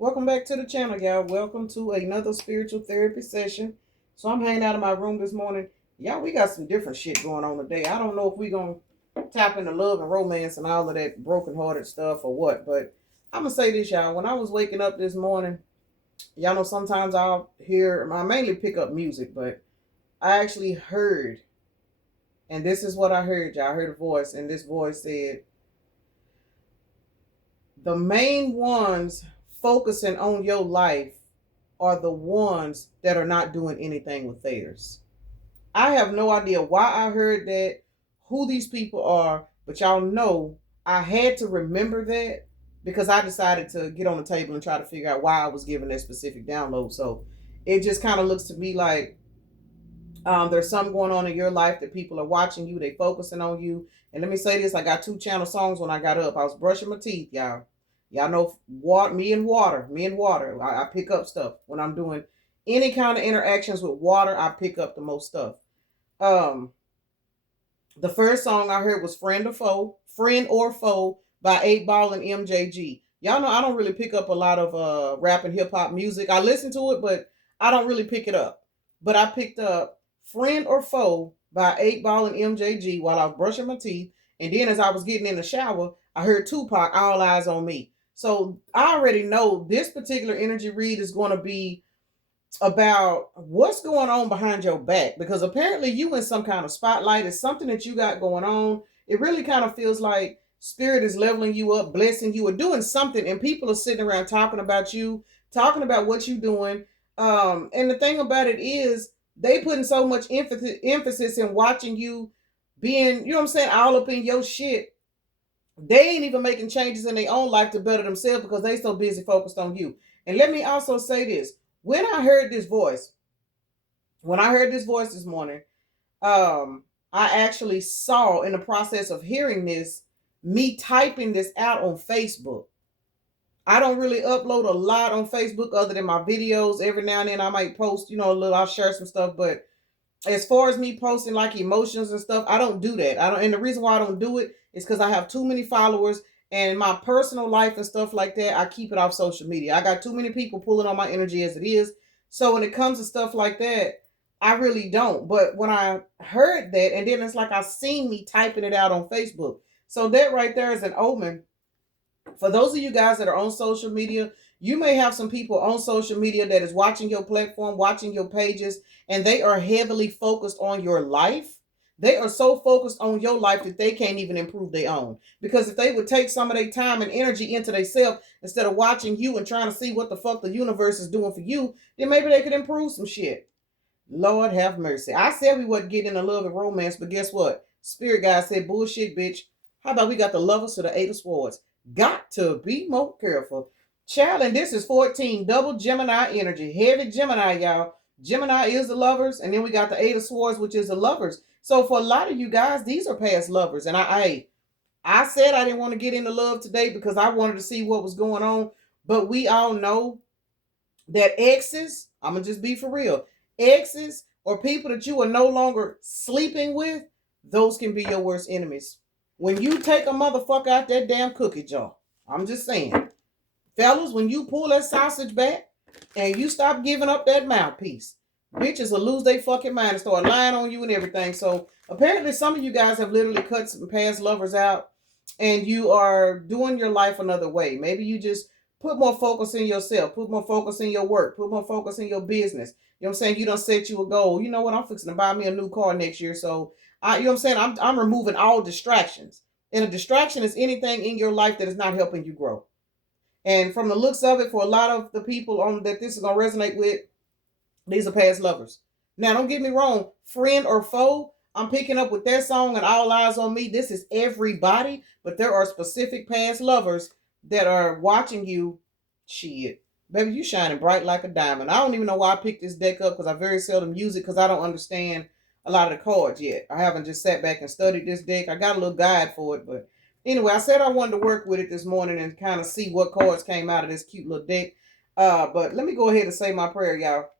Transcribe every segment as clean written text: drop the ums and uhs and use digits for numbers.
Welcome back to the channel, y'all. Welcome to another spiritual therapy session. So I'm hanging out in my room this morning. Y'all, we got some different shit going on today. I don't know if we're going to tap into love and romance and all of that broken-hearted stuff or what, but I'm going to say this, y'all. When I was waking up this morning, y'all know sometimes I mainly pick up music, but I actually heard, and this is what I heard, y'all. I heard a voice, and this voice said, the main ones focusing on your life are the ones that are not doing anything with theirs. I have no idea why I heard that, who these people are, but y'all know I had to remember that because I decided to get on the table and try to figure out why I was given that specific download. So it just kind of looks to me like there's something going on in your life that people are watching you, they focusing on you. And let me say this, I got 2 channel songs when I got up. I was brushing my teeth, y'all. Y'all know me and water. I pick up stuff when I'm doing any kind of interactions with water. I pick up the most stuff. Um, the first song I heard was Friend or Foe by 8 Ball and MJG. Y'all know I don't really pick up a lot of rap and hip hop music. I listen to it, but I don't really pick it up. But I picked up Friend or Foe by 8 Ball and MJG while I was brushing my teeth. And then as I was getting in the shower, I heard Tupac, All Eyes on Me. So I already know this particular energy read is going to be about what's going on behind your back, because apparently you in some kind of spotlight. It's something that you got going on. It really kind of feels like spirit is leveling you up, blessing you, or doing something, and people are sitting around talking about you, talking about what you're doing. And the thing about it is they putting so much emphasis in watching you being, you know what I'm saying, all up in your shit. They ain't even making changes in their own life to better themselves because they so busy focused on you. And let me also say this. When I heard this voice, when I heard this voice this morning, I actually saw in the process of hearing this, me typing this out on Facebook. I don't really upload a lot on Facebook other than my videos. Every now and then I might post, a little, I'll share some stuff, but as far as me posting like emotions and stuff, I don't do that. I don't, and the reason why I don't do it is because I have too many followers, and my personal life and stuff like that, I keep it off social media. I got too many people pulling on my energy as it is. So when it comes to stuff like that, I really don't. But when I heard that, and then it's like I seen me typing it out on Facebook. So that right there is an omen for those of you guys that are on social media. You may have some people on social media that is watching your platform, watching your pages, and they are heavily focused on your life. They are so focused on your life that they can't even improve their own. Because if they would take some of their time and energy into themselves instead of watching you and trying to see what the fuck the universe is doing for you, then maybe they could improve some shit. Lord have mercy. I said we wasn't getting into love and romance, but guess what? Spirit guy said, bullshit, bitch. How about we got the lovers to the 8 of Swords? Got to be more careful. Child, and this is 14, double Gemini energy. Heavy Gemini, y'all. Gemini is the lovers, and then we got the 8 of Swords, which is the lovers. So for a lot of you guys, these are past lovers. And I said I didn't want to get into love today because I wanted to see what was going on. But we all know that exes, I'm going to just be for real, exes or people that you are no longer sleeping with, those can be your worst enemies. When you take a motherfucker out that damn cookie jar, I'm just saying, fellas, when you pull that sausage back and you stop giving up that mouthpiece, bitches will lose their fucking mind and start lying on you and everything. So apparently some of you guys have literally cut some past lovers out and you are doing your life another way. Maybe you just put more focus in yourself, put more focus in your work, put more focus in your business. You know what I'm saying? You don't set you a goal. You know what? I'm fixing to buy me a new car next year. So you know what I'm saying? I'm removing all distractions. And a distraction is anything in your life that is not helping you grow. And from the looks of it, for a lot of the people on that this is gonna resonate with, these are past lovers. Now, don't get me wrong, friend or foe, I'm picking up with that song and All Eyes on Me. This is everybody, but there are specific past lovers that are watching you. Shit, baby, you shining bright like a diamond. I don't even know why I picked this deck up because I very seldom use it because I don't understand a lot of the cards yet. I haven't just sat back and studied this deck. I got a little guide for it, but anyway, I said I wanted to work with it this morning and kind of see what cards came out of this cute little deck. But let me go ahead and say my prayer, y'all.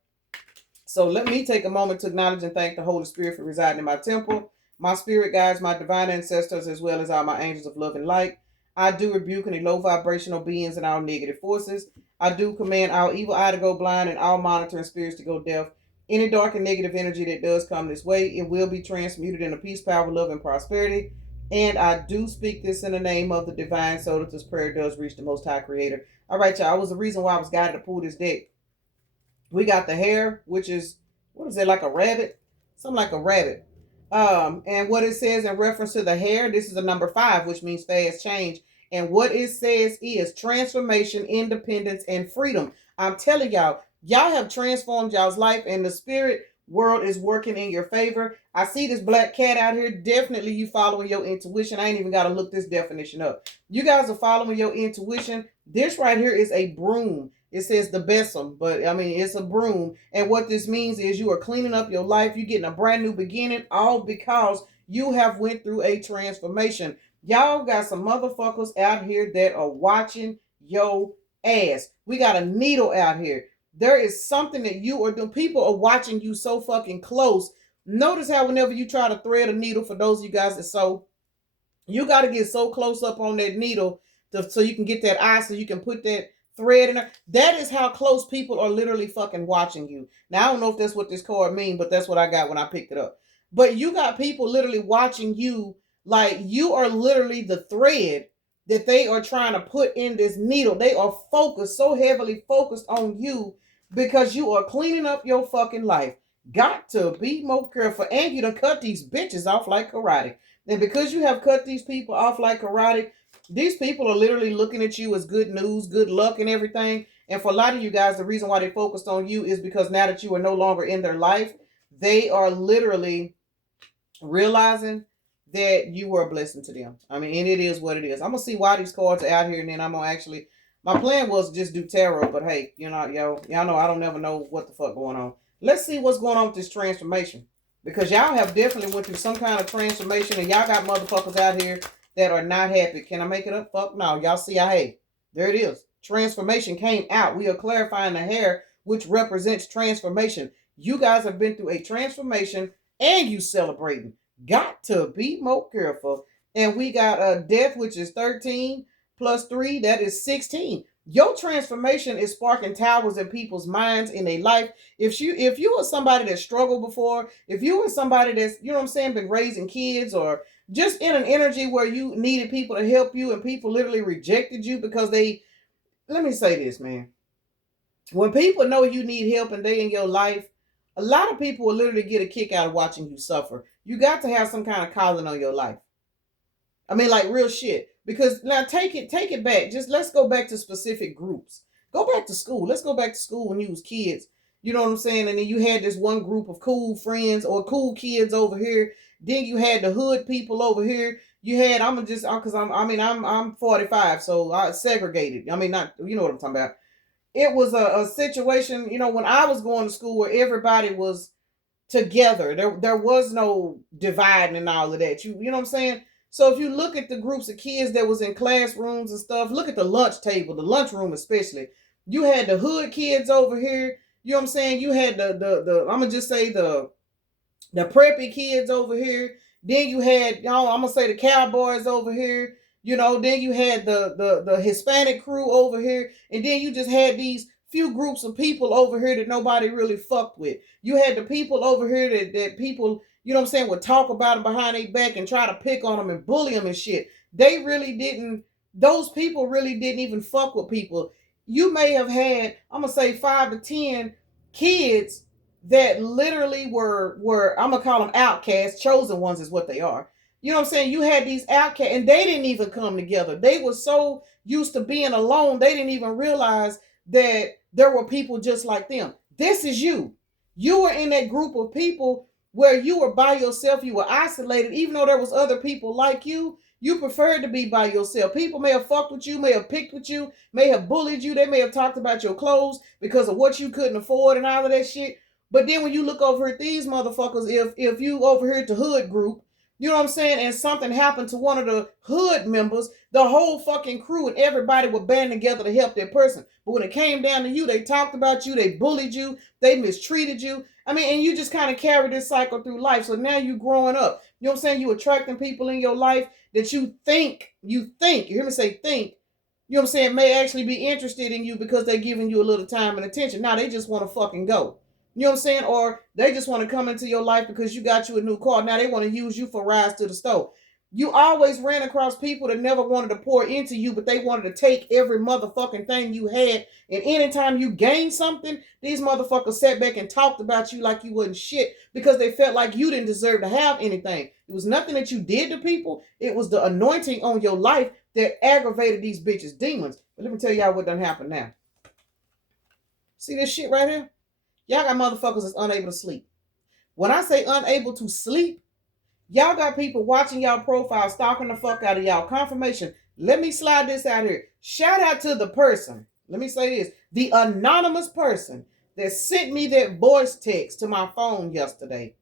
So let me take a moment to acknowledge and thank the Holy Spirit for residing in my temple, my spirit guides, my divine ancestors, as well as all my angels of love and light. I do rebuke any low vibrational beings and all negative forces. I do command all evil eye to go blind and all monitoring spirits to go deaf. Any dark and negative energy that does come this way, it will be transmuted into peace, power, love, and prosperity. And I do speak this in the name of the divine so that this prayer does reach the most high creator. All right, y'all. That was the reason why I was guided to pull this deck. We got the hare, which is, what is it, like a rabbit? Something like a rabbit. And what it says in reference to the hare, this is a number 5, which means fast change. And what it says is transformation, independence, and freedom. I'm telling y'all, y'all have transformed y'all's life, and the spirit world is working in your favor. I see this black cat out here. Definitely you following your intuition. I ain't even got to look this definition up. You guys are following your intuition. This right here is a broom. It says the besom, but I mean, it's a broom. And what this means is you are cleaning up your life. You're getting a brand new beginning, all because you have went through a transformation. Y'all got some motherfuckers out here that are watching your ass. We got a needle out here. There is something that you are doing. People are watching you so fucking close. Notice how whenever you try to thread a needle, for those of you guys that sew, you got to get so close up on that needle so you can get that eye, so you can put that thread in there. That is how close people are literally fucking watching you. Now, I don't know if that's what this card means, but that's what I got when I picked it up. But you got people literally watching you like you are literally the thread that they are trying to put in this needle. They are focused, so heavily focused on you because you are cleaning up your fucking life. Got to be more careful. And you done cut these bitches off like karate. And because you have cut these people off like karate, these people are literally looking at you as good news, good luck, and everything. And for a lot of you guys, the reason why they focused on you is because now that you are no longer in their life, they are literally realizing that you were a blessing to them. I mean, and it is what it is. I'm gonna see why these cards are out here, and then I'm gonna actually. My plan was to just do tarot, but hey, you know, y'all know I don't never know what the fuck going on. Let's see what's going on with this transformation, because y'all have definitely went through some kind of transformation, and y'all got motherfuckers out here that are not happy. Can I make it up? Fuck no. Y'all see, hey, there it is. Transformation came out. We are clarifying the hair, which represents transformation. You guys have been through a transformation, and you celebrating. Got to be more careful. And we got a death, which is 13 plus 3, that is 16. Your transformation is sparking towers in people's minds in their life. If you were somebody that struggled before, if you were somebody that's, you know what I'm saying, been raising kids, or just in an energy where you needed people to help you and people literally rejected you because they, let me say this, man. When people know you need help and they in your life, a lot of people will literally get a kick out of watching you suffer. You got to have some kind of calling on your life. I mean, like real shit. Because now take it back. Just let's go back to specific groups. Go back to school. Let's go back to school when you was kids. You know what I'm saying? And then you had this one group of cool friends or cool kids over here. Then you had the hood people over here. You had, I'm 45, so I segregated. I mean, not, you know what I'm talking about. It was a situation, you know, when I was going to school where everybody was together. There was no dividing and all of that. You know what I'm saying? So if you look at the groups of kids that was in classrooms and stuff, look at the lunch table, the lunchroom especially. You had the hood kids over here. You know what I'm saying? You had the I'm gonna just say the preppy kids over here. Then you had, you know, I'm gonna say the cowboys over here. You know, then you had the Hispanic crew over here, and then you just had these few groups of people over here that nobody really fucked with. You had the people over here that people, you know what I'm saying, would talk about them behind their back and try to pick on them and bully them and shit. They really didn't, those people really didn't even fuck with people. You may have had, I'm going to say 5 to 10 kids that literally were I'm going to call them outcasts, chosen ones is what they are. You know what I'm saying? You had these outcasts and they didn't even come together. They were so used to being alone, they didn't even realize that there were people just like them. This is you. You were in that group of people where you were by yourself, you were isolated, even though there was other people like you. You preferred to be by yourself. People may have fucked with you, may have picked with you, may have bullied you. They may have talked about your clothes because of what you couldn't afford and all of that shit. But then when you look over at these motherfuckers, if you over here at the hood group, you know what I'm saying, and something happened to one of the hood members, the whole fucking crew and everybody would band together to help that person. But when it came down to you, they talked about you, they bullied you, they mistreated you. I mean, and you just kind of carry this cycle through life. So now you growing up. You know what I'm saying? You attracting people in your life that you hear me say think, you know what I'm saying, may actually be interested in you because they're giving you a little time and attention. Now they just want to fucking go. You know what I'm saying? Or they just want to come into your life because you got you a new car. Now they want to use you for rides to the store. You always ran across people that never wanted to pour into you, but they wanted to take every motherfucking thing you had. And anytime you gained something, these motherfuckers sat back and talked about you like you wasn't shit because they felt like you didn't deserve to have anything. It was nothing that you did to people. It was the anointing on your life that aggravated these bitches' demons. But let me tell y'all what done happened now. See this shit right here? Y'all got motherfuckers that's unable to sleep. When I say unable to sleep, y'all got people watching y'all profile, stalking the fuck out of y'all. Confirmation. Let me slide this out here. Shout out to the person. Let me say this. The anonymous person that sent me that voice text to my phone yesterday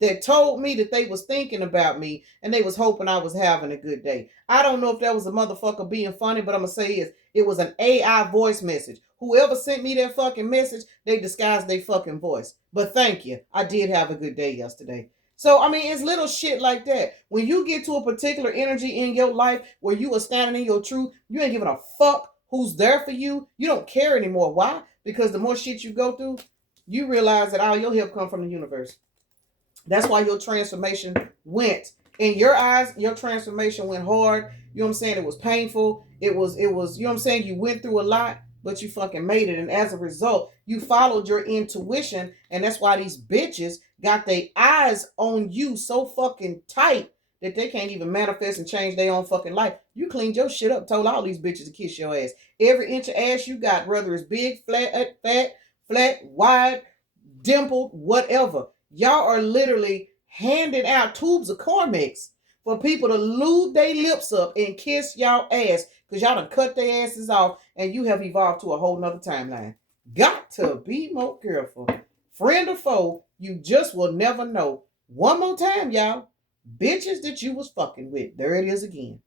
that told me that they was thinking about me and they was hoping I was having a good day. I don't know if that was a motherfucker being funny, but I'm going to say is it was an AI voice message. Whoever sent me that fucking message, they disguised their fucking voice. But thank you. I did have a good day yesterday. So, I mean, it's little shit like that. When you get to a particular energy in your life where you are standing in your truth, you ain't giving a fuck who's there for you. You don't care anymore. Why? Because the more shit you go through, you realize that all your help comes from the universe. That's why your transformation went. In your eyes, your transformation went hard. You know what I'm saying? It was painful. It was, you know what I'm saying? You went through a lot, but you fucking made it. And as a result, you followed your intuition. And that's why these bitches got their eyes on you so fucking tight that they can't even manifest and change their own fucking life. You cleaned your shit up, told all these bitches to kiss your ass. Every inch of ass you got, whether it's big, flat, wide, dimpled, whatever. Y'all are literally handing out tubes of Cormex for people to lube their lips up and kiss y'all ass because y'all done cut their asses off and you have evolved to a whole nother timeline. Got to be more careful. Friend or foe, you just will never know. One more time, y'all. Bitches that you was fucking with. There it is again.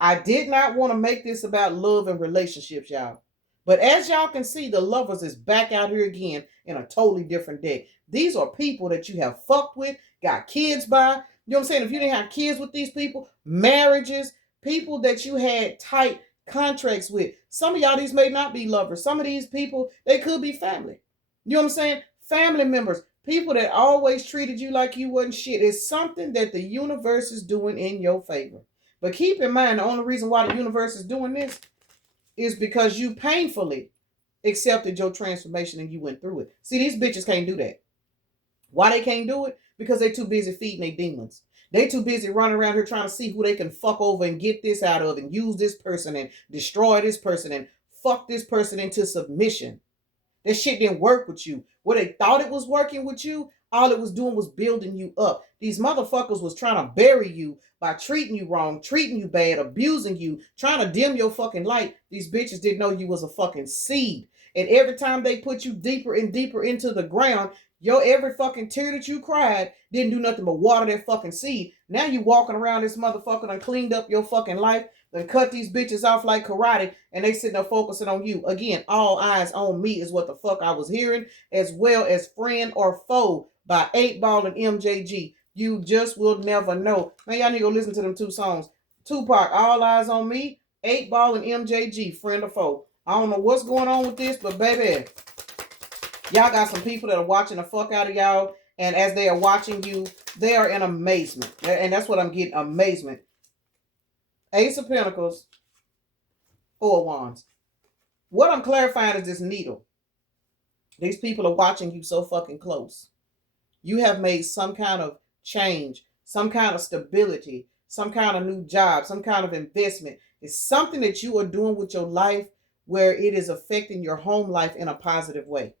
I did not want to make this about love and relationships, y'all. But as y'all can see, the lovers is back out here again in a totally different deck. These are people that you have fucked with, got kids by. You know what I'm saying? If you didn't have kids with these people, marriages, people that you had tight contracts with. Some of y'all, these may not be lovers. Some of these people, they could be family. You know what I'm saying? Family members, people that always treated you like you wasn't shit. It's something that the universe is doing in your favor. But keep in mind, the only reason why the universe is doing this is because you painfully accepted your transformation and you went through it. See, these bitches can't do that. Why they can't do it? Because they too busy feeding their demons. They too busy running around here trying to see who they can fuck over and get this out of and use this person and destroy this person and fuck this person into submission. That shit didn't work with you. Where they thought it was working with you, all it was doing was building you up. These motherfuckers was trying to bury you by treating you wrong, treating you bad, abusing you, trying to dim your fucking light. These bitches didn't know you was a fucking seed. And every time they put you deeper and deeper into the ground, your every fucking tear that you cried didn't do nothing but water that fucking seed. Now you walking around this motherfucker and cleaned up your fucking life, then cut these bitches off like karate, and they sitting there focusing on you. Again, all eyes on me is what the fuck I was hearing, as well as Friend or Foe by 8 Ball and MJG. You just will never know. Man, y'all need to go listen to them two songs. Tupac, All Eyes on Me, 8 Ball and MJG, Friend or Foe. I don't know what's going on with this, but baby, y'all got some people that are watching the fuck out of y'all, and as they are watching you, they are in amazement. And that's what I'm getting, amazement. Ace of Pentacles, 4 of Wands. What I'm clarifying is this needle. These people are watching you so fucking close. You have made some kind of change, some kind of stability, some kind of new job, some kind of investment. It's something that you are doing with your life where it is affecting your home life in a positive way.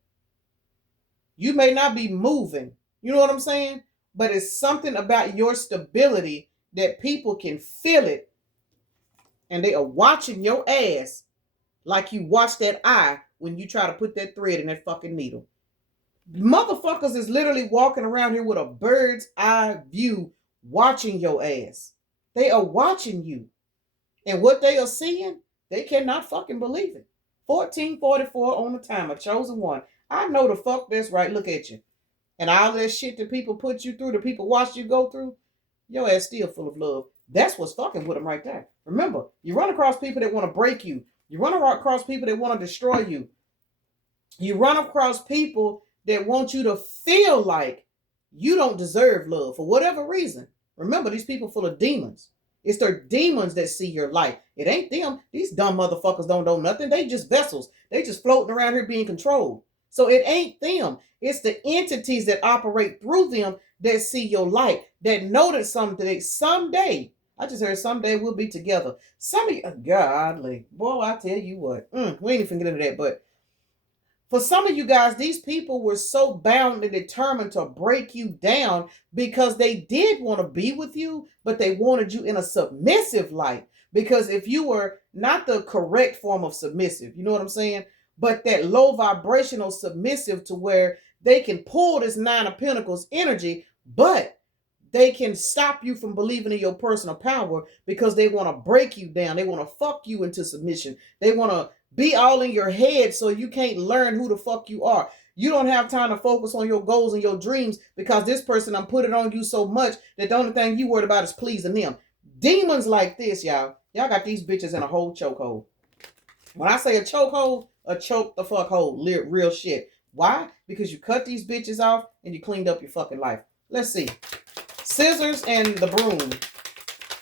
You may not be moving, you know what I'm saying? But it's something about your stability that people can feel it, and they are watching your ass like you watch that eye when you try to put that thread in that fucking needle. Motherfuckers is literally walking around here with a bird's eye view watching your ass. They are watching you. And what they are seeing, they cannot fucking believe it. 1444 on the timer, chosen one. I know the fuck that's right. Look at you. And all that shit that people put you through, the people watch you go through, your ass still full of love. That's what's fucking with them right there. Remember, you run across people that want to break you. You run across people that want to destroy you. You run across people that want you to feel like you don't deserve love for whatever reason. Remember, these people full of demons. It's their demons that see your light. It ain't them. These dumb motherfuckers don't know nothing. They just vessels. They just floating around here being controlled. So it ain't them. It's the entities that operate through them that see your light, that know that someday, I just heard someday we'll be together. Some of you, godly, boy, I tell you what, we ain't even get into that, but for some of you guys, these people were so bound and determined to break you down because they did want to be with you, but they wanted you in a submissive light. Because if you were not the correct form of submissive, you know what I'm saying? But that low vibrational submissive to where they can pull this Nine of Pentacles energy, but they can stop you from believing in your personal power because they want to break you down. They want to fuck you into submission. They want to be all in your head so you can't learn who the fuck you are. You don't have time to focus on your goals and your dreams because this person done put it on you so much that the only thing you worried about is pleasing them. Demons like this, y'all got these bitches in a whole chokehold. When I say a chokehold, a choke the fuck hold. Real shit. Why? Because you cut these bitches off and you cleaned up your fucking life. Let's see. Scissors and the broom.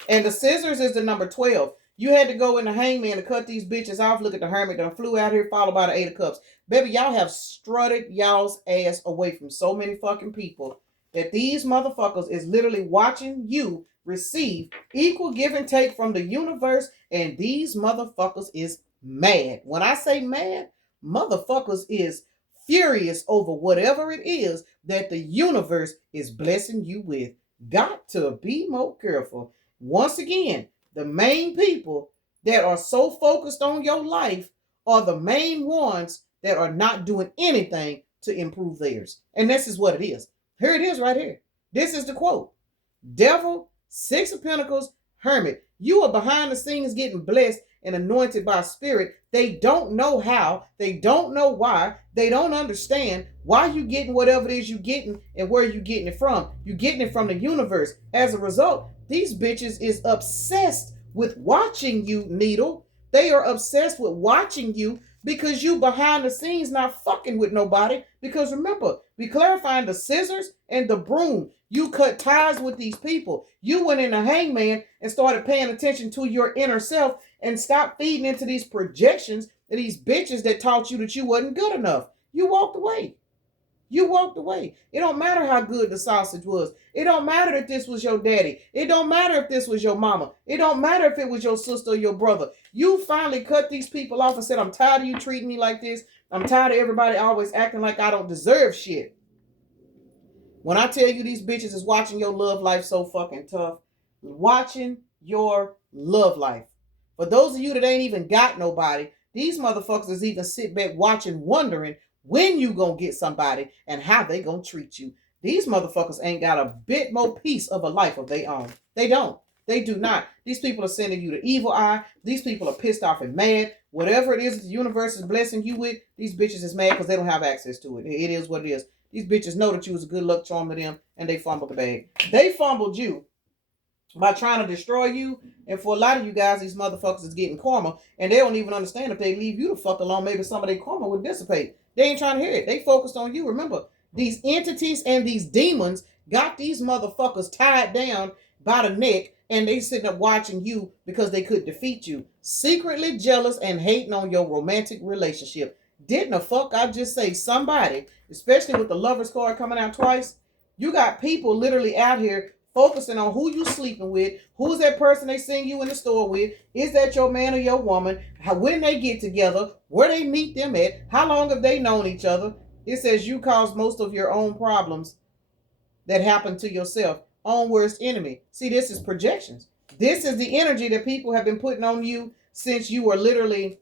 And the scissors is the number 12. You had to go in the hangman to cut these bitches off. Look at the hermit that flew out here, followed by the 8 of cups. Baby, y'all have strutted y'all's ass away from so many fucking people that these motherfuckers is literally watching you receive equal give and take from the universe. And these motherfuckers is mad. When I say mad, motherfuckers is furious over whatever it is that the universe is blessing you with. Got to be more careful. Once again, the main people that are so focused on your life are the main ones that are not doing anything to improve theirs. And this is what it is. Here it is right here. This is the quote. Devil, 6 of Pentacles, Hermit. You are behind the scenes getting blessed and anointed by spirit. They don't know how. They don't know why. They don't understand why you getting whatever it is you getting and where you getting it from. You getting it from the universe. As a result, these bitches is obsessed with watching you, Needle. They are obsessed with watching you because you behind the scenes not fucking with nobody. Because remember, we clarifying the scissors and the broom. You cut ties with these people. You went in a hangman and started paying attention to your inner self and stopped feeding into these projections of these bitches that taught you that you wasn't good enough. You walked away. You walked away. It don't matter how good the sausage was. It don't matter if this was your daddy. It don't matter if this was your mama. It don't matter if it was your sister or your brother. You finally cut these people off and said, I'm tired of you treating me like this. I'm tired of everybody always acting like I don't deserve shit. When I tell you these bitches is watching your love life so fucking tough, watching your love life. For those of you that ain't even got nobody, these motherfuckers is even sit back watching, wondering when you gonna get somebody and how they gonna treat you. These motherfuckers ain't got a bit more piece of a life of their own. They don't. They do not. These people are sending you the evil eye. These people are pissed off and mad. Whatever it is the universe is blessing you with, these bitches is mad because they don't have access to it. It is what it is. These bitches know that you was a good luck charm to them and they fumbled the bag. They fumbled you by trying to destroy you. And for a lot of you guys, these motherfuckers is getting karma and they don't even understand if they leave you the fuck alone, maybe some of their karma would dissipate. They ain't trying to hear it. They focused on you. Remember, these entities and these demons got these motherfuckers tied down by the neck and they sitting up watching you because they could defeat you. Secretly jealous and hating on your romantic relationship. Didn't the fuck I just say somebody, especially with the Lover's card coming out twice, you got people literally out here focusing on who you sleeping with, who's that person they seen you in the store with, is that your man or your woman, when they get together, where they meet them at, how long have they known each other. It says you cause most of your own problems that happen to yourself. Own worst enemy. See, this is projections. This is the energy that people have been putting on you since you were literally,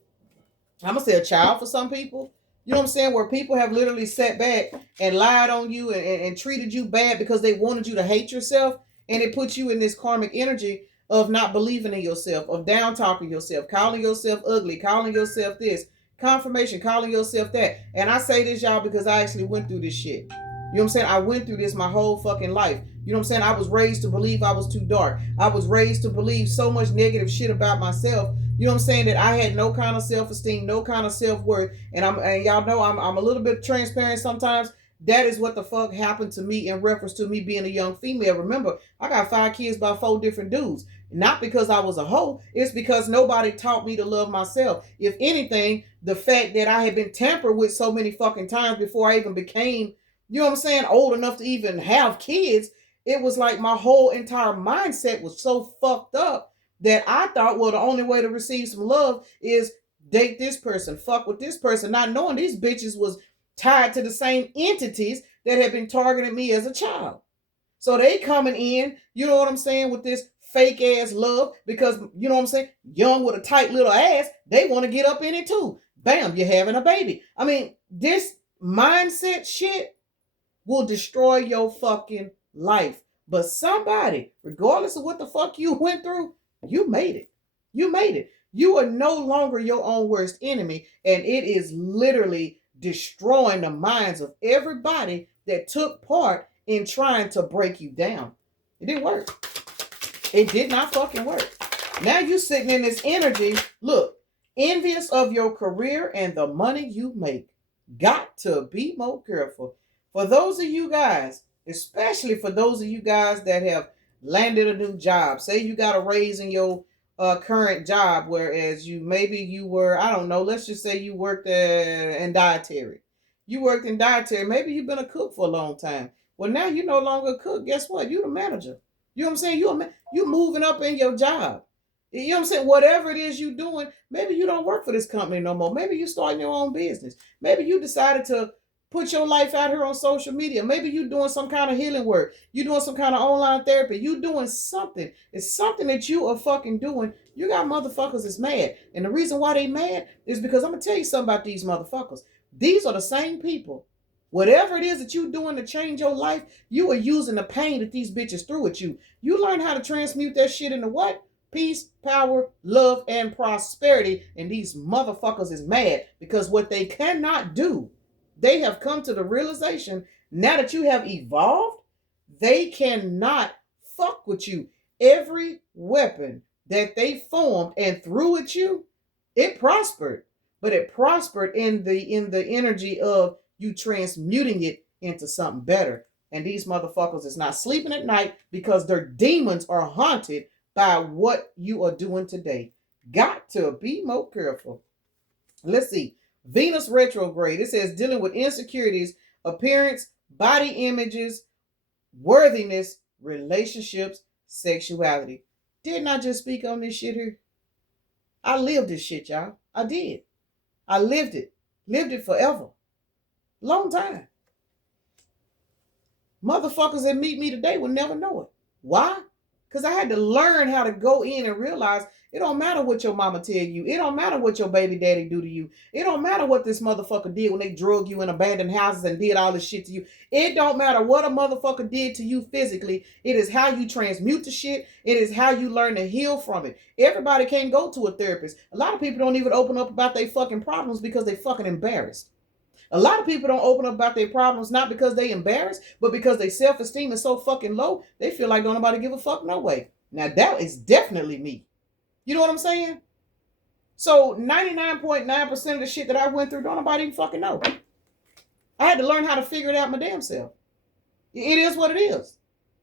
I'm going to say a child for some people. You know what I'm saying? Where people have literally sat back and lied on you and treated you bad because they wanted you to hate yourself. And it puts you in this karmic energy of not believing in yourself, of down talking yourself, calling yourself ugly, calling yourself this, confirmation, calling yourself that. And I say this, y'all, because I actually went through this shit. You know what I'm saying? I went through this my whole fucking life. You know what I'm saying? I was raised to believe I was too dark. I was raised to believe so much negative shit about myself. You know what I'm saying? That I had no kind of self-esteem, no kind of self-worth. And y'all know I'm a little bit transparent sometimes. That is what the fuck happened to me in reference to me being a young female. Remember, I got 5 kids by 4 different dudes. Not because I was a hoe. It's because nobody taught me to love myself. If anything, the fact that I had been tampered with so many fucking times before I even became, you know what I'm saying, old enough to even have kids, it was like my whole entire mindset was so fucked up that I thought, well, the only way to receive some love is date this person, fuck with this person, not knowing these bitches was tied to the same entities that had been targeting me as a child. So they coming in, you know what I'm saying, with this fake ass love because, you know what I'm saying, young with a tight little ass, they want to get up in it too. Bam, you're having a baby. I mean, this mindset shit will destroy your fucking life. But somebody, regardless of what the fuck you went through, you made it. You made it. You are no longer your own worst enemy, and it is literally destroying the minds of everybody that took part in trying to break you down. It didn't work. It did not fucking work. Now you sitting in this energy, look, envious of your career and the money you make. Got to be more careful. For those of you guys, especially for those of you guys that have landed a new job, say you got a raise in your current job, whereas you were, I don't know, let's just say you worked in dietary. You worked in dietary. Maybe you've been a cook for a long time. Well, now you're no longer a cook. Guess what? You're the manager. You know what I'm saying? You're moving up in your job. You know what I'm saying? Whatever it is you're doing, maybe you don't work for this company no more. Maybe you starting your own business. Maybe you decided to put your life out here on social media. Maybe you're doing some kind of healing work. You're doing some kind of online therapy. You're doing something. It's something that you are fucking doing. You got motherfuckers that's mad. And the reason why they mad is because I'm going to tell you something about these motherfuckers. These are the same people. Whatever it is that you're doing to change your life, you are using the pain that these bitches threw at you. You learn how to transmute that shit into what? Peace, power, love, and prosperity. And these motherfuckers is mad because what they cannot do, they have come to the realization now that you have evolved, they cannot fuck with you. Every weapon that they formed and threw at you, it prospered. But it prospered in the energy of you transmuting it into something better. And these motherfuckers is not sleeping at night because their demons are haunted by what you are doing today. Got to be more careful. Let's see. Venus retrograde. It says dealing with insecurities, appearance, body images, worthiness, relationships, sexuality. Didn't I just speak on this shit here? I lived this shit, y'all. I did. I lived it. Lived it forever. Long time. Motherfuckers that meet me today will never know it. Why? Because I had to learn how to go in and realize it don't matter what your mama tell you. It don't matter what your baby daddy do to you. It don't matter what this motherfucker did when they drug you in abandoned houses and did all this shit to you. It don't matter what a motherfucker did to you physically. It is how you transmute the shit. It is how you learn to heal from it. Everybody can't go to a therapist. A lot of people don't even open up about their fucking problems because they fucking embarrassed. A lot of people don't open up about their problems not because they embarrassed, but because their self-esteem is so fucking low, they feel like don't nobody give a fuck no way. Now that is definitely me. You know what I'm saying? So 99.9% of the shit that I went through, don't nobody even fucking know. I had to learn how to figure it out my damn self. It is what it is.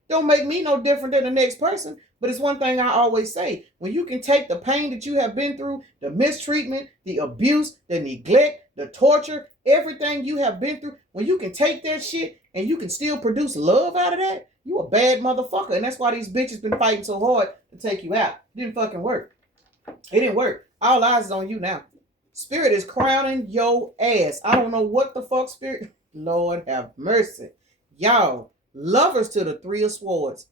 Don't make me no different than the next person. But it's one thing I always say. When you can take the pain that you have been through, the mistreatment, the abuse, the neglect, the torture, everything you have been through, when you can take that shit and you can still produce love out of that, you a bad motherfucker. And that's why these bitches been fighting so hard to take you out. It didn't fucking work. It didn't work. All eyes is on you now. Spirit is crowning your ass. I don't know what the fuck Spirit. Lord have mercy. Y'all, lovers to the 3 of Swords.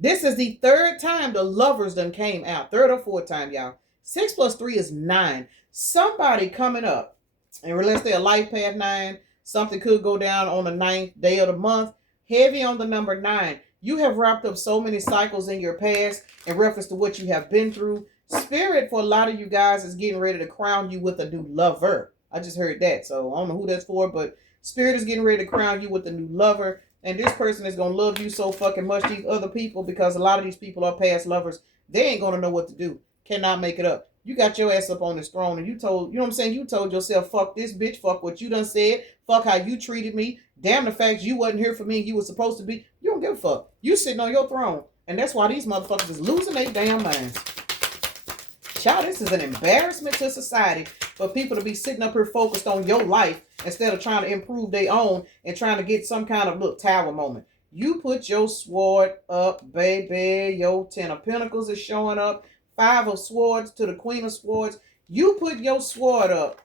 This is the 3rd time the lovers done came out. 3rd or 4th time, y'all. 6 plus 3 is 9. Somebody coming up. And let's say a life path 9. Something could go down on the 9th day of the month. Heavy on the number 9. You have wrapped up so many cycles in your past in reference to what you have been through. Spirit for a lot of you guys is getting ready to crown you with a new lover. I just heard that. So I don't know who that's for, but Spirit is getting ready to crown you with a new lover. And this person is going to love you so fucking much. These other people, because a lot of these people are past lovers, they ain't going to know what to do. Cannot make it up. You got your ass up on this throne and you told, you know what I'm saying? You told yourself, fuck this bitch, fuck what you done said, fuck how you treated me, damn the fact you wasn't here for me and you was supposed to be. You don't give a fuck. You sitting on your throne. And that's why these motherfuckers is losing their damn minds. Child, this is an embarrassment to society for people to be sitting up here focused on your life instead of trying to improve their own and trying to get some kind of look tower moment. You put your sword up, baby. Your 10 of Pentacles is showing up. 5 of Swords to the Queen of Swords. You put your sword up.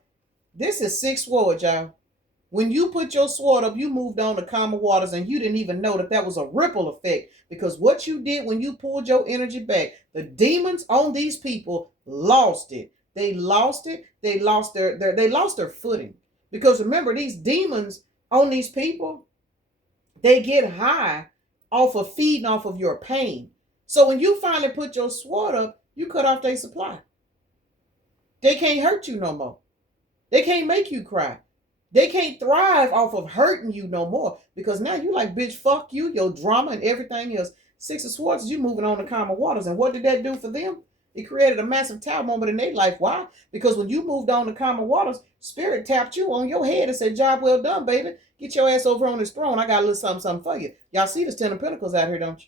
This is 6 swords, y'all. When you put your sword up, you moved on to calmer waters and you didn't even know that was a ripple effect. Because what you did when you pulled your energy back, the demons on these people lost it. They lost it. They lost their footing. Because remember, these demons on these people, they get high off of feeding off of your pain. So when you finally put your sword up, you cut off their supply. They can't hurt you no more. They can't make you cry. They can't thrive off of hurting you no more. Because now you like, bitch, fuck you, your drama and everything else. 6 of Swords, you moving on to calmer waters. And what did that do for them? It created a massive tower moment in their life. Why? Because when you moved on to calmer waters, Spirit tapped you on your head and said, job well done, baby. Get your ass over on this throne. I got a little something for you. Y'all see this 10 of Pentacles out here, don't you?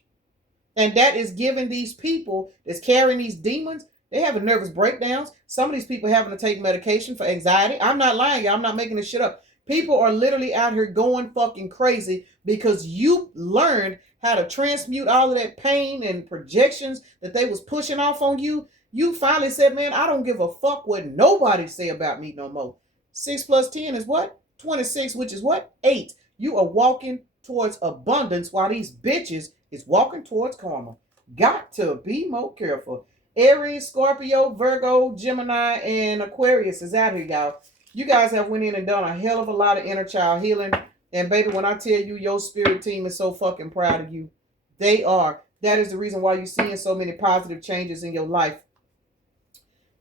And that is giving these people that's carrying these demons, they having nervous breakdowns. Some of these people having to take medication for anxiety. I'm not lying, y'all. I'm not making this shit up. People are literally out here going fucking crazy because you learned how to transmute all of that pain and projections that they was pushing off on you. You finally said, man, I don't give a fuck what nobody say about me no more. 6 plus 10 is what? 26, which is what? 8. You are walking towards abundance while these bitches is walking towards karma. Got to be more careful. Aries, Scorpio, Virgo, Gemini, and Aquarius is out here, y'all. You guys have went in and done a hell of a lot of inner child healing. And baby, when I tell you your spirit team is so fucking proud of you, they are. That is the reason why you're seeing so many positive changes in your life.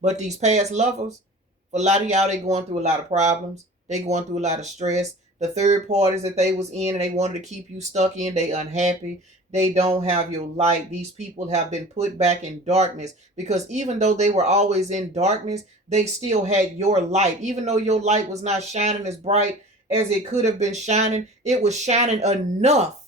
But these past lovers, for a lot of y'all, they going through a lot of problems. They going through a lot of stress. The third parties that they was in and they wanted to keep you stuck in, they unhappy. They don't have your light. These people have been put back in darkness because even though they were always in darkness, they still had your light. Even though your light was not shining as bright as it could have been shining, it was shining enough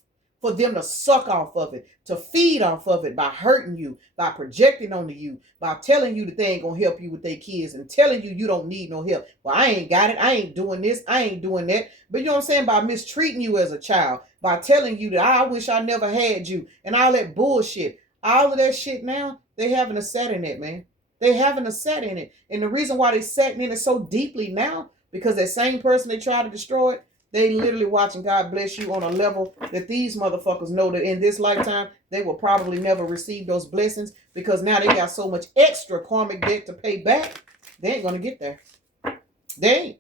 for them to suck off of it, to feed off of it by hurting you, by projecting onto you, by telling you that they ain't going to help you with their kids and telling you you don't need no help. Well, I ain't got it. I ain't doing this. I ain't doing that. But you know what I'm saying? By mistreating you as a child, by telling you that I wish I never had you and all that bullshit. All of that shit now, they having a set in it, man. They having a set in it. And the reason why they setting in it so deeply now, because that same person they tried to destroy it, they literally watching God bless you on a level that these motherfuckers know that in this lifetime, they will probably never receive those blessings because now they got so much extra karmic debt to pay back. They ain't going to get there. They ain't.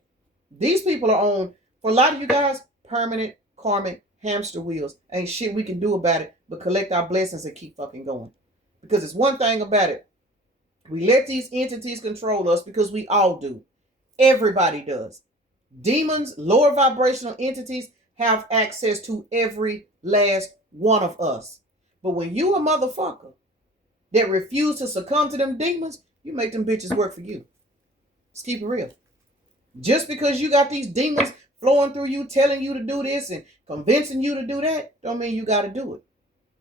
These people are on, for a lot of you guys, permanent karmic hamster wheels. Ain't shit we can do about it but collect our blessings and keep fucking going. Because it's one thing about it. We let these entities control us because we all do. Everybody does. Demons, lower vibrational entities have access to every last one of us. But when you a motherfucker that refuse to succumb to them demons, you make them bitches work for you. Let's keep it real. Just because you got these demons flowing through you, telling you to do this and convincing you to do that, don't mean you got to do it.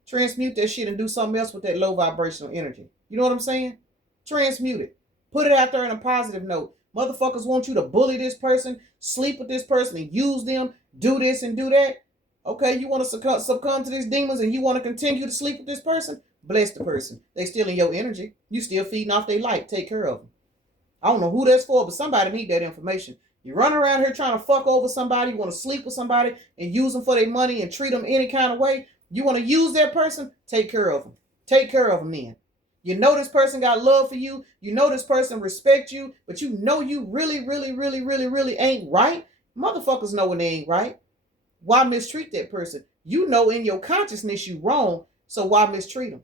Transmute that shit and do something else with that low vibrational energy. You know what I'm saying? Transmute it. Put it out there in a positive note. Motherfuckers want you to bully this person, sleep with this person, and use them, do this and do that. Okay, you want to succumb to these demons and you want to continue to sleep with this person? Bless the person. They stealing your energy. You still feeding off their light. Take care of them. I don't know who that's for, but somebody need that information. You run around here trying to fuck over somebody, you want to sleep with somebody and use them for their money and treat them any kind of way. You want to use that person? Take care of them. Take care of them then. You know this person got love for you. You know this person respect you, but you know you really ain't right. Motherfuckers know when they ain't right. Why mistreat that person? You know in your consciousness you wrong, so why mistreat them?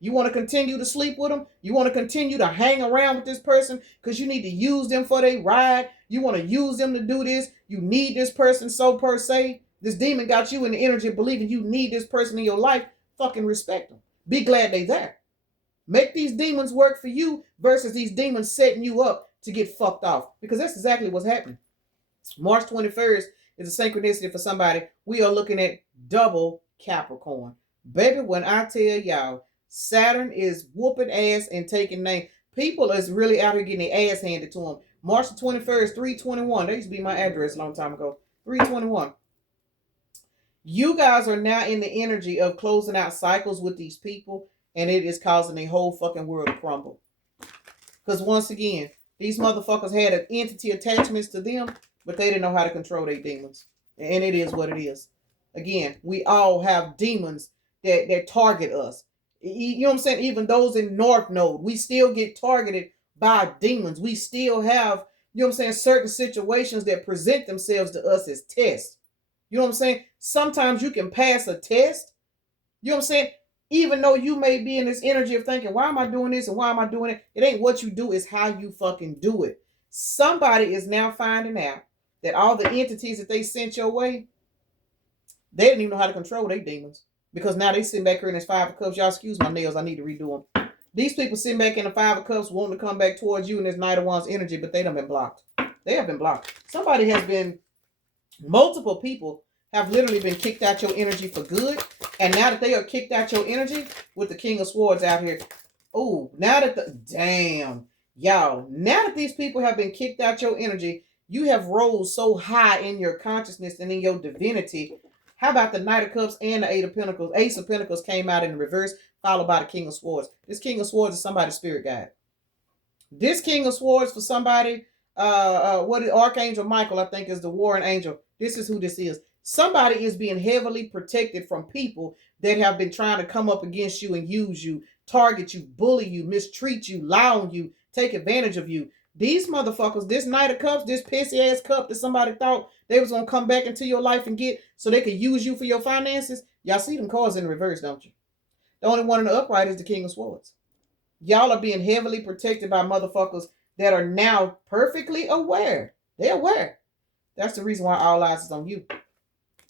You want to continue to sleep with them? You want to continue to hang around with this person because you need to use them for their ride? You want to use them to do this? You need this person so per se? This demon got you in the energy of believing you need this person in your life. Fucking respect them. Be glad they there. Make these demons work for you versus these demons setting you up to get fucked off. Because that's exactly what's happening. March 21st is a synchronicity for somebody. We are looking at double Capricorn. Baby, when I tell y'all, Saturn is whooping ass and taking name. People is really out here getting their ass handed to them. March 21st, 321. That used to be my address a long time ago. 321. You guys are now in the energy of closing out cycles with these people, and it is causing the whole fucking world to crumble. Because once again, these motherfuckers had an entity attachments to them, but they didn't know how to control their demons. And it is what it is. Again, we all have demons that target us. You know what I'm saying? Even those in North Node, we still get targeted by demons. We still have, you know what I'm saying, certain situations that present themselves to us as tests. You know what I'm saying? Sometimes you can pass a test. You know what I'm saying? Even though you may be in this energy of thinking, why am I doing this and why am I doing it? It ain't what you do, it's how you fucking do it. Somebody is now finding out that all the entities that they sent your way, they didn't even know how to control their demons. Because now they sitting back here in this Five of Cups. Y'all excuse my nails, I need to redo them. These people sitting back in the Five of Cups wanting to come back towards you in this Knight of Wands energy, but they done been blocked. They have been blocked. Somebody has been, multiple people have literally been kicked out your energy for good. And now that they are kicked out your energy with the King of Swords out here. Oh, now that damn. Y'all, now that these people have been kicked out your energy, you have rose so high in your consciousness and in your divinity. How about the Knight of Cups and the Eight of Pentacles? Ace of Pentacles came out in the reverse, followed by the King of Swords. This King of Swords is somebody's spirit guide. This King of Swords for somebody, what is Archangel Michael, I think, is the warring angel. This is who this is. Somebody is being heavily protected from people that have been trying to come up against you and use you, target you, bully you, mistreat you, lie on you, take advantage of you. These motherfuckers, this Knight of Cups, this pissy ass cup that somebody thought they was going to come back into your life and get so they could use you for your finances. Y'all see them cards in reverse, don't you? The only one in the upright is the King of Swords. Y'all are being heavily protected by motherfuckers that are now perfectly aware. They're aware. That's the reason why all eyes is on you.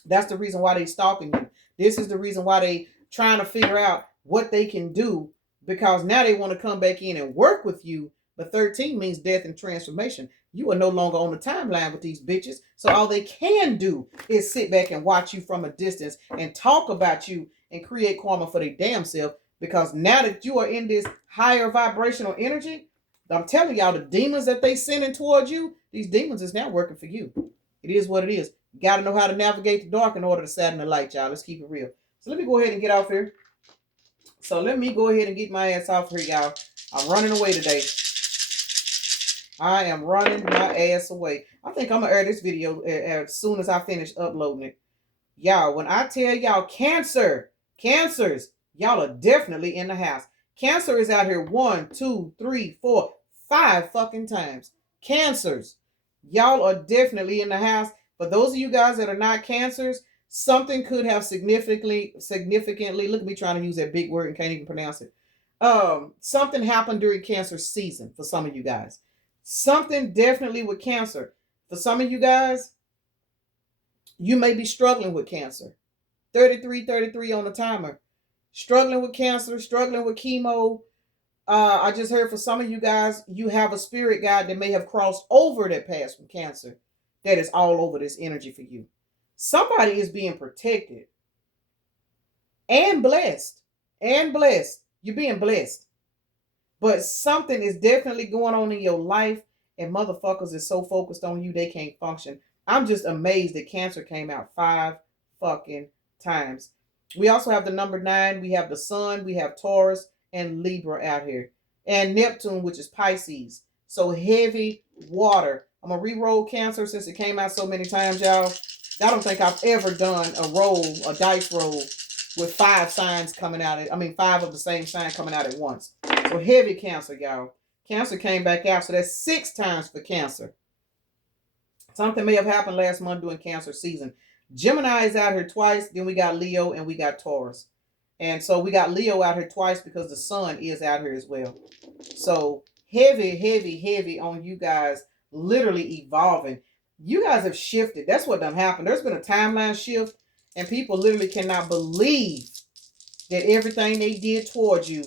That's the reason why they stalking you. This is the reason why they trying to figure out what they can do, because now they want to come back in and work with you. But 13 means death and transformation. You are no longer on the timeline with these bitches. So all they can do is sit back and watch you from a distance and talk about you and create karma for their damn self. Because now that you are in this higher vibrational energy, I'm telling y'all, the demons that they sending towards you, these demons is now working for you. It is what it is. You got to know how to navigate the dark in order to sat in the light, y'all. Let's keep it real. So let me go ahead and get off here. So let me go ahead and get my ass off here, y'all. I'm running away today. I am running my ass away. I think I'm going to air this video as soon as I finish uploading it. Y'all, when I tell y'all cancers, y'all are definitely in the house. Cancer is out here 1, 2, 3, 4, 5 fucking times. Cancers, y'all are definitely in the house. For those of you guys that are not cancers, something could have significantly, look at me trying to use that big word and can't even pronounce it. Something happened during cancer season for some of you guys. Something definitely with cancer. For some of you guys, you may be struggling with cancer. 33 on the timer. Struggling with cancer, struggling with chemo. I just heard for some of you guys, you have a spirit guide that may have crossed over that path from cancer. That is all over this energy for you. Somebody is being protected and blessed. You're being blessed. But something is definitely going on in your life, and motherfuckers is so focused on you, they can't function. I'm just amazed that Cancer came out 5 fucking times. We also have the number 9. We have the Sun. We have Taurus and Libra out here. And Neptune, which is Pisces. So heavy water. I'm going to re-roll Cancer since it came out so many times, y'all. I don't think I've ever done a dice roll with 5 signs coming out. 5 of the same sign coming out at once. So heavy Cancer, y'all. Cancer came back out. So that's 6 times for Cancer. Something may have happened last month during Cancer season. Gemini is out here twice. Then we got Leo and we got Taurus. And so we got Leo out here twice because the sun is out here as well. So heavy, heavy, heavy on you guys literally evolving. You guys have shifted. That's what done happened. There's been a timeline shift, and people literally cannot believe that everything they did towards you,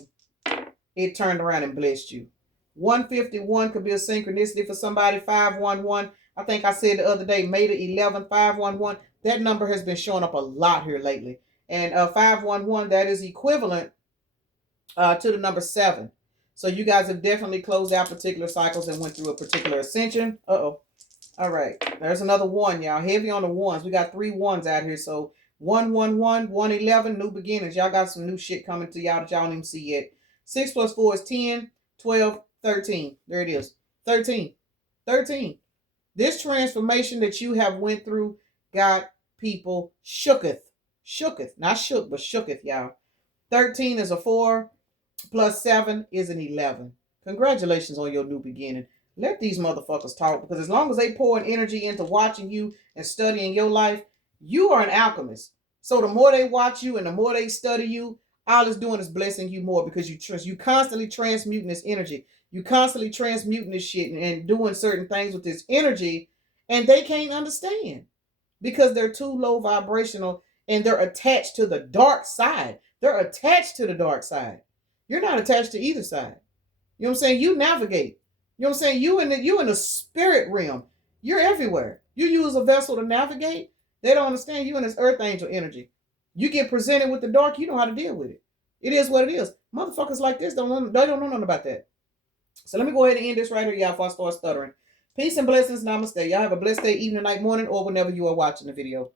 it turned around and blessed you. 151 could be a synchronicity for somebody. 511. I think I said the other day, May the 11th, 511. That number has been showing up a lot here lately. And 511, that is equivalent to the number 7. So you guys have definitely closed out particular cycles and went through a particular ascension. Uh-oh. All right. There's another 1, y'all. Heavy on the 1s. We got 3 1s out here. So 111, 111, new beginnings. Y'all got some new shit coming to y'all that y'all don't even see yet. 6 plus 4 is 10, 12, 13. There it is. 13. 13. This transformation that you have went through got people shooketh. Shooketh. Not shook, but shooketh, y'all. 13 is a 4. Plus 7 is an 11. Congratulations on your new beginning. Let these motherfuckers talk, because as long as they pour an energy into watching you and studying your life, you are an alchemist. So the more they watch you and the more they study you, all it's doing is blessing you more, because you constantly transmuting this energy. You constantly transmuting this shit and doing certain things with this energy, and they can't understand because they're too low vibrational and they're attached to the dark side. They're attached to the dark side. You're not attached to either side. You know what I'm saying? You navigate. You know what I'm saying? You in the spirit realm. You're everywhere. You use a vessel to navigate. They don't understand you in this earth angel energy. You get presented with the dark, you know how to deal with it. It is what it is. Motherfuckers like this they don't know nothing about that. So let me go ahead and end this right here, y'all, before I start stuttering. Peace and blessings. Namaste. Y'all have a blessed day, evening, night, morning, or whenever you are watching the video.